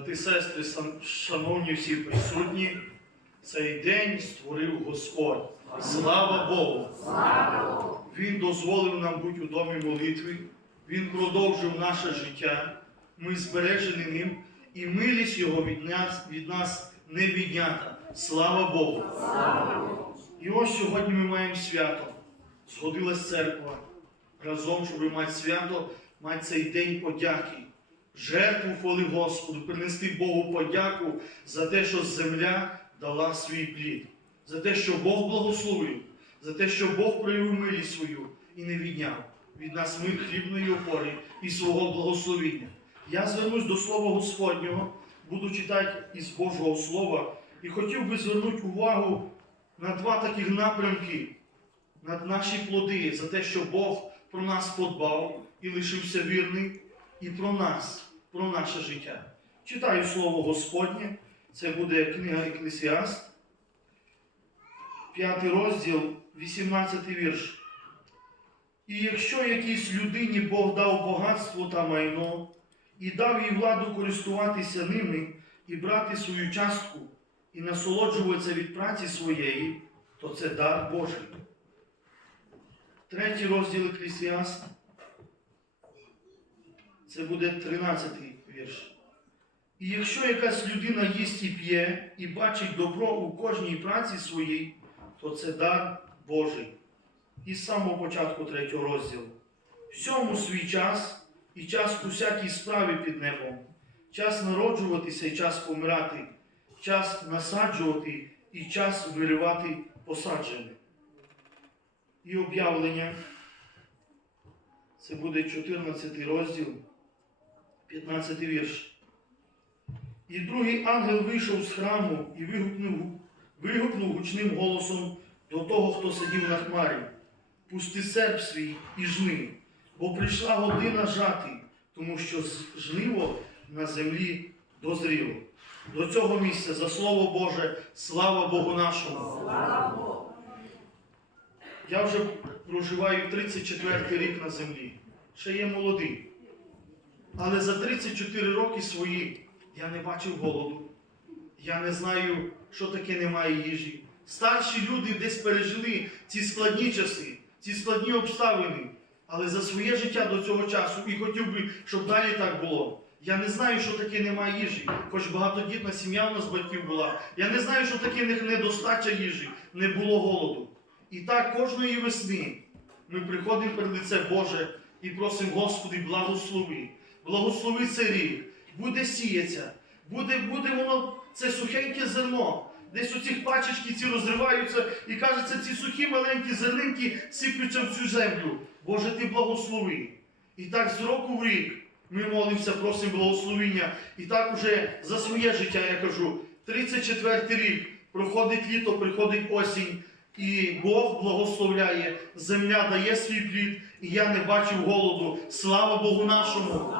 Брати, сестри, шановні всі присутні, цей день створив Господь. Слава Богу! Він дозволив нам бути у домі молитви, Він продовжив наше життя, ми збережені ним, і милість Його від нас, від нас не віднята. Слава Богу! І ось сьогодні ми маємо свято. Згодилась церква разом, щоб мати свято, мати цей день подяки, жертву хвали Господу, принести Богу подяку за те, що земля дала свій плід, за те, що Бог благословив, за те, що Бог проявив милість свою і не відняв від нас мир хлібної опори і свого благословіння. Я звернусь до Слова Господнього, буду читати із Божого Слова і хотів би звернути увагу на два таких напрямки, на наші плоди, за те, що Бог про нас подбав і лишився вірний, і про нас, про наше життя. Читаю Слово Господнє, це буде книга Еклесіаст, 5 розділ, 18 вірш. І якщо якійсь людині Бог дав багатство та майно, і дав їй владу користуватися ними і брати свою частку, і насолоджуватися від праці своєї, то це дар Божий. Третій розділ Еклесіаст. Це буде 13 вірш. І якщо якась людина їсть і п'є, і бачить добро у кожній праці своїй, то це дар Божий. І з самого початку третього розділу. Всьому свій час і час у всякій справі під небом, час народжуватися і час помирати, час насаджувати і час виривати посаджене. І об'явлення. Це буде 14 розділ, 15 вірш. І другий ангел вийшов з храму і вигукнув, вигукнув гучним голосом до того, хто сидів на хмарі. Пусти серп свій і жни, бо прийшла година жати, тому що жниво на землі дозріло. До цього місця за слово Боже, слава Богу нашому. Я вже проживаю 34 рік на землі. Ще є молодий. Але за 34 роки свої я не бачив голоду. Я не знаю, що таке немає їжі. Старші люди десь пережили ці складні часи, ці складні обставини. Але за своє життя до цього часу і хотів би, щоб далі так було. Я не знаю, що таке немає їжі, хоч багатодітна сім'я в нас батьків була. Я не знаю, що таке недостача їжі, не було голоду. І так кожної весни ми приходимо перед лице Боже і просимо, Господи, благослови. Благослови цей рік. Буде сіяться, буде, буде воно це сухеньке зерно. Десь оці пачечки ці розриваються і кажеться, ці сухі маленькі зернинки сиплються в цю землю. Боже, ти благослови. І так з року в рік ми молимося, просимо благословіння. І так уже за своє життя я кажу, 34 рік проходить літо, приходить осінь. І Бог благословляє, земля дає свій плід, і я не бачив голоду. Слава Богу нашому!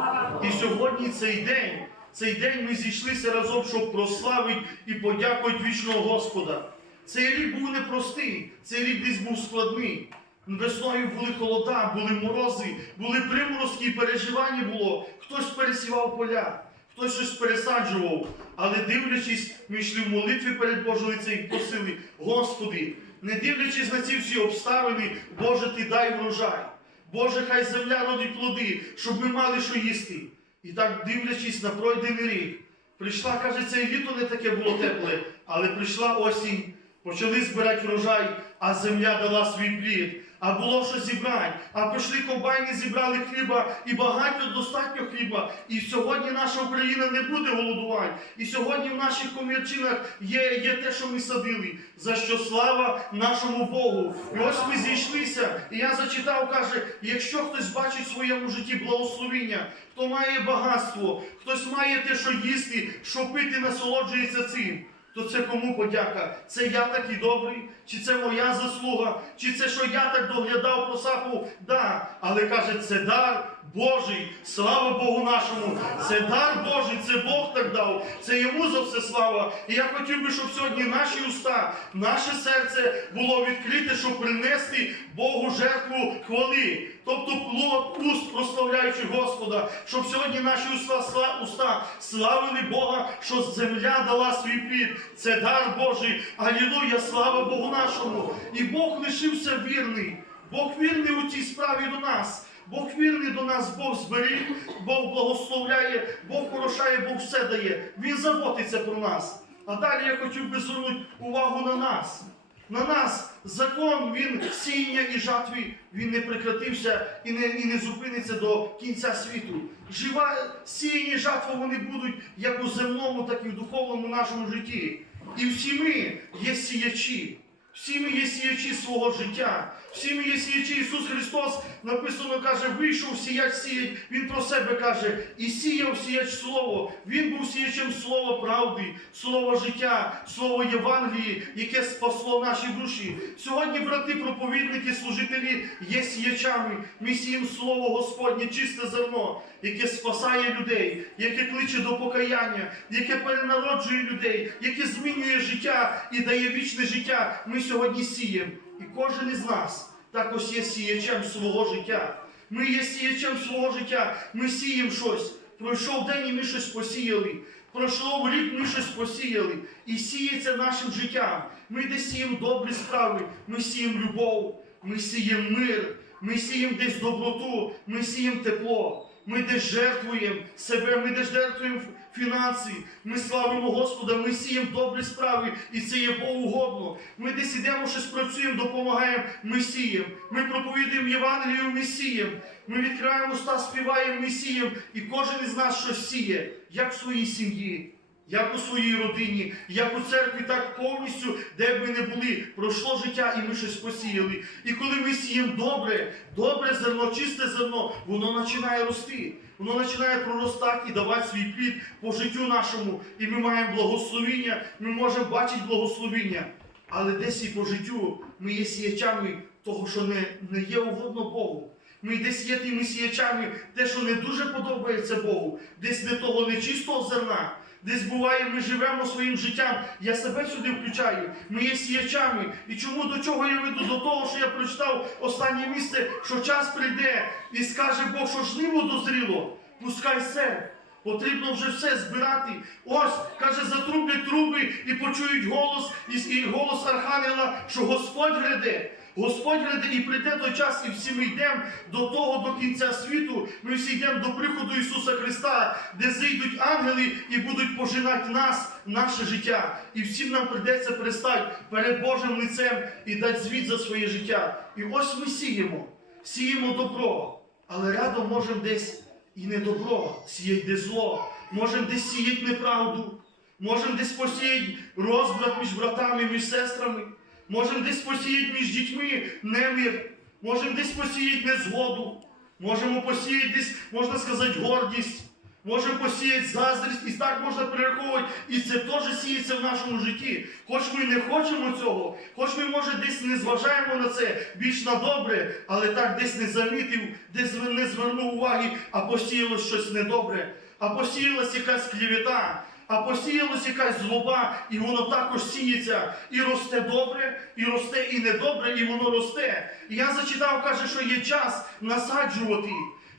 І сьогодні цей день, цей день ми зійшлися разом, щоб прославити і подякувати вічного Господа. Цей рік був непростий, цей рік десь був складний. Весною були холода, були морози, були приморозки переживання було. Хтось пересівав поля, хтось щось пересаджував. Але дивлячись, ми йшли в молитві перед Божою і просили, Господи, не дивлячись на ці всі обставини, Боже, ти дай врожай. Боже, хай земля родить плоди, щоб ми мали що їсти. І так, дивлячись на пройдений рік, прийшла, каже, це і літо не таке було тепле, але прийшла осінь, почали збирати врожай, а земля дала свій плід. А було що зібрати. А пішли комбайни, зібрали хліба і багато достатньо хліба. І сьогодні наша Україна не буде голодувати. І сьогодні в наших комірчинах є, є те, що ми садили. За що слава нашому Богу. І ось ми зійшлися. І я зачитав, каже, якщо хтось бачить в своєму житті благословіння, хто має багатство, хтось має те, що їсти, що пити, насолоджується цим. То це кому подяка? Це я такий добрий? Чи це моя заслуга? Чи це що я так доглядав, просапав? Да. Але каже, це дар Божий. Слава Богу нашому. Це дар Божий, це Бог так дав. Це йому за все слава. І я хотів би, щоб сьогодні наші уста, наше серце було відкрите, щоб принести Богу жертву хвали. Тобто плод уст, прославляючи Господа, щоб сьогодні наші уста, уста славили Бога, що земля дала свій плід. Це дар Божий. Алілуя, слава Богу нашому. І Бог лишився вірний. Бог вірний у цій справі до нас. Бог вірний до нас, Бог зберіг, Бог благословляє, Бог порошає, Бог все дає. Він заботиться про нас. А далі я хотів би звернути увагу на нас. На нас закон він сіяння і жатві, він не прекратився і не, і не зупиниться до кінця світу. Жива сіяння і жатва вони будуть як у земному, так і в духовному нашому житті. І всі ми є сіячі. Всі ми є сіячі свого життя. Всі ми є сіячі. Ісус Христос написано каже, вийшов сіяч сіять. Він про себе каже, і сіяв сіяч слово. Він був сіячем слова правди, слова життя, слово Євангелії, яке спасло наші душі. Сьогодні, брати, проповідники, служителі є сіячами. Ми сіємо слово Господнє, чисте зерно, яке спасає людей, яке кличе до покаяння, яке перенароджує людей, яке змінює життя і дає вічне життя. Ми сьогодні сіємо. І кожен із нас також є сіячем свого життя. Ми є сіячем свого життя. Ми сіємо щось. Пройшов день і ми щось посіяли. Пройшов рік, ми щось посіяли. І сіється нашим життям. Ми десь сіємо добрі справи, ми сіємо любов, ми сіємо мир, ми сіємо десь доброту, ми сіємо тепло. Ми десь жертвуємо себе, ми десь жертвуємо фінанси, ми славимо Господа, ми сіємо добрі справи, і це є Богугодно. Ми десь ідемо, щось працюємо, допомагаємо, ми сіємо. Ми проповідуємо Євангелію, ми сіємо. Ми відкриваємо уста, співаємо, ми сіємо. І кожен із нас щось сіє, як в своїй сім'ї. Як у своїй родині, як у церкві, так повністю, де б ми не були, пройшло життя і ми щось посіяли. І коли ми сіємо добре, добре зерно, чисте зерно, воно починає рости. Воно починає проростати і давати свій плід по життю нашому. І ми маємо благословіння, ми можемо бачити благословіння. Але десь і по життю ми є сіячами того, що не, не є угодно Богу. Ми десь є тими сіячами, те, що не дуже подобається Богу, десь не того нечистого зерна. Десь буває, ми живемо своїм життям. Я себе сюди включаю. Ми є сіячами. І чому до чого я веду? До того, що я прочитав останнє місце, що час прийде і скаже Бог, що жниво дозріло. Пускай се. Потрібно вже все збирати. Ось, каже, затрублять труби і почують голос, і голос Архангела, що Господь гряде. Господь гряде і прийде той час, і всі ми йдемо до того, до кінця світу. Ми всі йдемо до приходу Ісуса Христа, де зійдуть ангели і будуть пожинати нас, наше життя. І всім нам прийдеться пристати перед Божим лицем і дати звіт за своє життя. І ось ми сіємо, сіємо добро, але рядом можемо десь і не добро, сіять де зло, можемо десь сіяти неправду, можемо десь посіяти розбрат між братами, між сестрами, можемо десь посіяти між дітьми немір, можемо десь посіяти незгоду, можемо посіяти десь, можна сказати, гордість. Можемо посіяти заздрість, і так можна перераховувати, і це теж сіється в нашому житті. Хоч ми не хочемо цього, хоч ми, може, десь не зважаємо на це більш на добре, але так десь не замітив, десь не звернув уваги, а посіялось щось недобре, а посіялась якась клівета, а посіялась якась злоба, і воно також сіється, і росте добре, і росте і недобре, і воно росте. І я зачитав, каже, що є час насаджувати.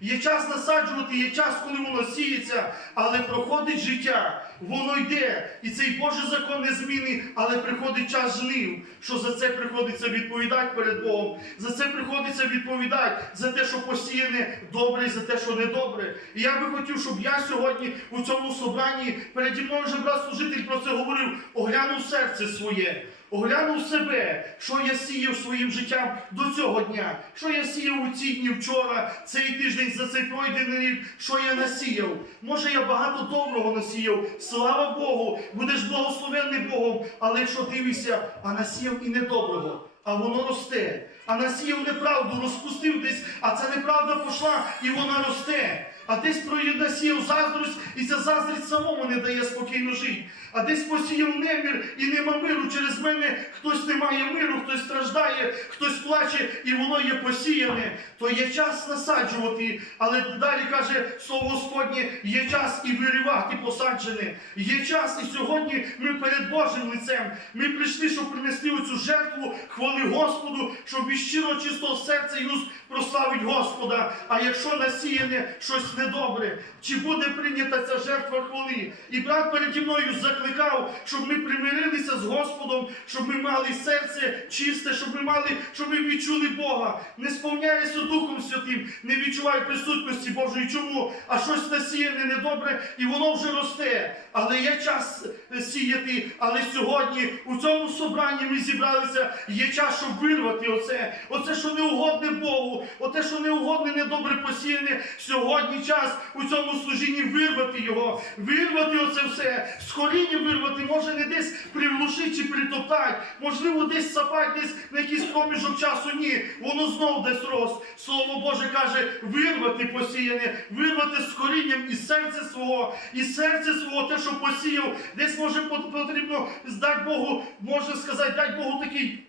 Є час насаджувати, є час, коли воно сіється, але проходить життя, воно йде. І цей Божий закон не змінний, але приходить час жнив, що за це приходиться відповідати перед Богом. За це приходиться відповідати за те, що посіяне добре і за те, що недобре. І я би хотів, щоб я сьогодні у цьому собранні переді мною вже брат служитель про це говорив, оглянув серце своє. Оглянув себе, що я сіяв своїм життям до цього дня, що я сіяв у ці дні вчора, цей тиждень за цей пройдений рік, що я насіяв. Може, я багато доброго насіяв. Слава Богу, будеш благословенний Богом. Але якщо дивишся, а насіяв і недоброго, а воно росте. А насіяв неправду, розпустив десь, а ця неправда пішла і вона росте. А десь насіяв заздрість, і ця заздрість самому не дає спокійно жити. А десь посіяв немір і нема миру. Через мене хтось не має миру, хтось страждає, хтось плаче, і воно є посіяне. То є час насаджувати, але далі каже слово Господнє, є час і виривати посаджене. Є час, і сьогодні ми перед Божим лицем. Ми прийшли, щоб принести оцю жертву хвали Господу, щоб від щиро чистого серця і уст прославить Господа. А якщо насіяне щось недобре, чи буде прийнята ця жертва хвали? І брат переді мною закликав, щоб ми примирилися з Господом, щоб ми мали серце чисте, щоб ми мали, щоб ми відчули Бога. Не сповняйся Духом Святим, не відчувай присутності Божої. Чому? А щось насіяне недобре, і воно вже росте. Але є час е, сіяти. Але сьогодні у цьому собранні ми зібралися. Є час, щоб вирвати оце. Оце, що не угодне Богу, оте, що не угодне, недобре посіяне. Сьогодні час у цьому служінні вирвати його, вирвати оце все, з коріння вирвати, може не десь привлушити чи притоптати, можливо, десь сапати, десь на якийсь проміжок часу. Ні, воно знов десь рос. Слово Боже каже, вирвати посіяне, вирвати з корінням із серця свого, із серця свого, те, що посіяв, десь може потрібно здати Богу, можна сказати, дай Богу такий.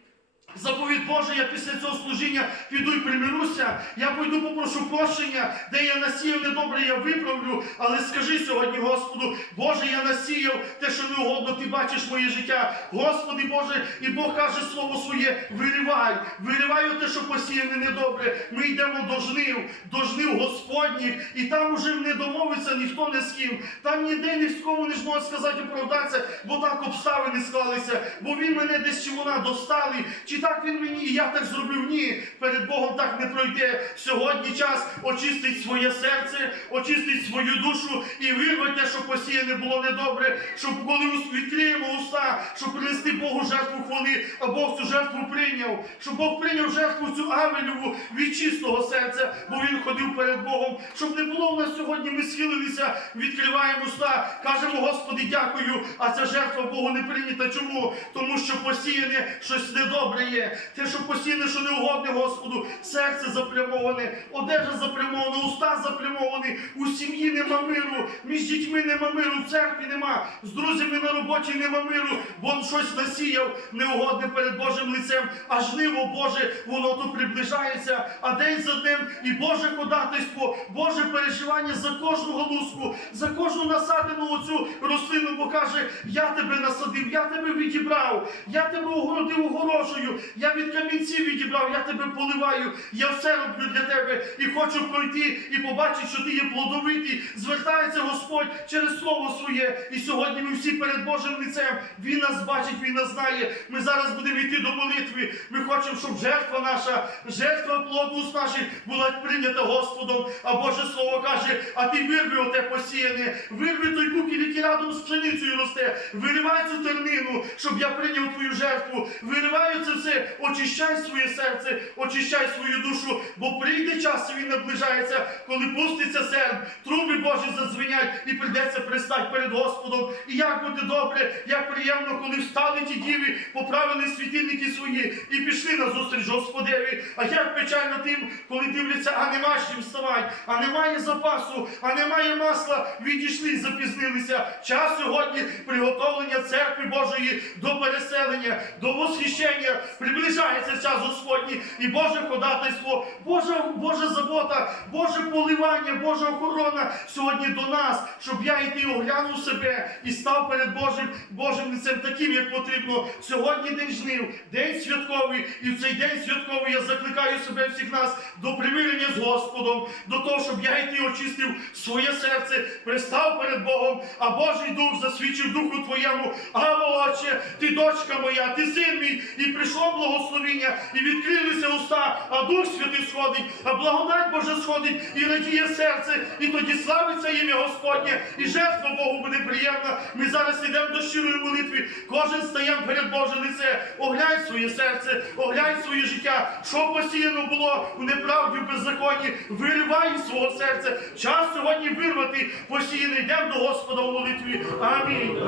Заповідь Божа, я після цього служіння піду і примирюся. Я пойду попрошу прощення, де я насіяв недобре, я виправлю. Але скажи сьогодні, Господу, Боже, я насіяв те, що не угодно, ти бачиш моє життя. Господи Боже, і Бог каже слово своє: виривай, виривай те, що посіяне недобре. Ми йдемо до жнив, до жнив Господніх, і там уже не домовиться ніхто не з ким. Там ніде ні з кому не зможе сказати оправдатися, бо так обставини склалися, бо він мене десь чи вона достали, чи так він мені, і я так зробив. Ні, перед Богом так не пройде. Сьогодні час очистить своє серце, очистить свою душу і вирвати те, що посіяне було недобре, щоб коли відкриємо уста, щоб принести Богу жертву хвали, а Бог цю жертву прийняв, щоб Бог прийняв жертву цю Авеліву від чистого серця, бо він ходив перед Богом. Щоб не було в нас сьогодні, ми схилилися, відкриваємо уста, кажемо, Господи, дякую, а ця жертва Богу не прийнята. Чому? Тому що посіяне щось недобре є. Те, що посіяне, що не угодне Господу, серце запрямоване, одежа запрямована, уста запрямовані, у сім'ї нема миру, між дітьми нема миру, в церкві нема, з друзями на роботі нема миру, бо он щось насіяв неугодне перед Божим лицем, а жниво Боже, воно то приближається, а день за днем і Боже ходатайство, Боже переживання за кожну галузку, за кожну насадену оцю рослину, бо каже, я тебе насадив, я тебе відібрав, я тебе огородив огорожею, я від камінців відібрав, я тебе поливаю, я все роблю для тебе і хочу пройти і побачити, що ти є плодовитий. Звертається Господь через слово своє. І сьогодні ми всі перед Божим лицем. Він нас бачить, він нас знає. Ми зараз будемо йти до молитви. Ми хочемо, щоб жертва наша, жертва плоду уст наших була прийнята Господом. А Боже Слово каже, а ти вирви оте посіяне, вирви той кукіль, який радом з пшеницею росте, виривай цю тернину, щоб я прийняв твою жертву. Вириваю це все, очищай своє серце, очищай свою душу, бо прийде час, він наближається, коли пуститься серп, труби Божі задзвенять і прийдеться пристати перед Господом. І як буде добре, як приємно, коли встали ті діви, поправили світильники свої і пішли на зустріч Господеві. А як печально тим, коли дивляться, а нема чим вставати, а немає запасу, а немає масла, відійшли запізнилися. Час сьогодні приготовлення церкви Божої до переселення, до восхищення. Приближається час Господній і Боже ходатайство, Божа, Божа забота, Боже поливання, Божа охорона сьогодні до нас, щоб я йти оглянув себе і став перед Божим Божим лицем таким, як потрібно. Сьогодні день жнив, день святковий, і в цей день святковий я закликаю себе всіх нас до примирення з Господом, до того, щоб я йти очистив своє серце, пристав перед Богом, а Божий Дух засвідчив Духу Твоєму. Аво, Отче, ти дочка моя, ти син мій, і прийшло благословіння, і відкрилися уста, а Дух Святий сходить, а благодать Божа сходить, і радіє серце, і тоді славиться ім'я Господнє, і жертва Богу буде приємна. Ми зараз йдемо до щирої молитви. Кожен стаємо перед Боже лице, оглянь своє серце, оглянь своє життя, що посіяно було у неправді, в беззаконні, виривай свого серця. Час сьогодні вирвати посіяне. Йдемо до Господа у молитві. Амінь.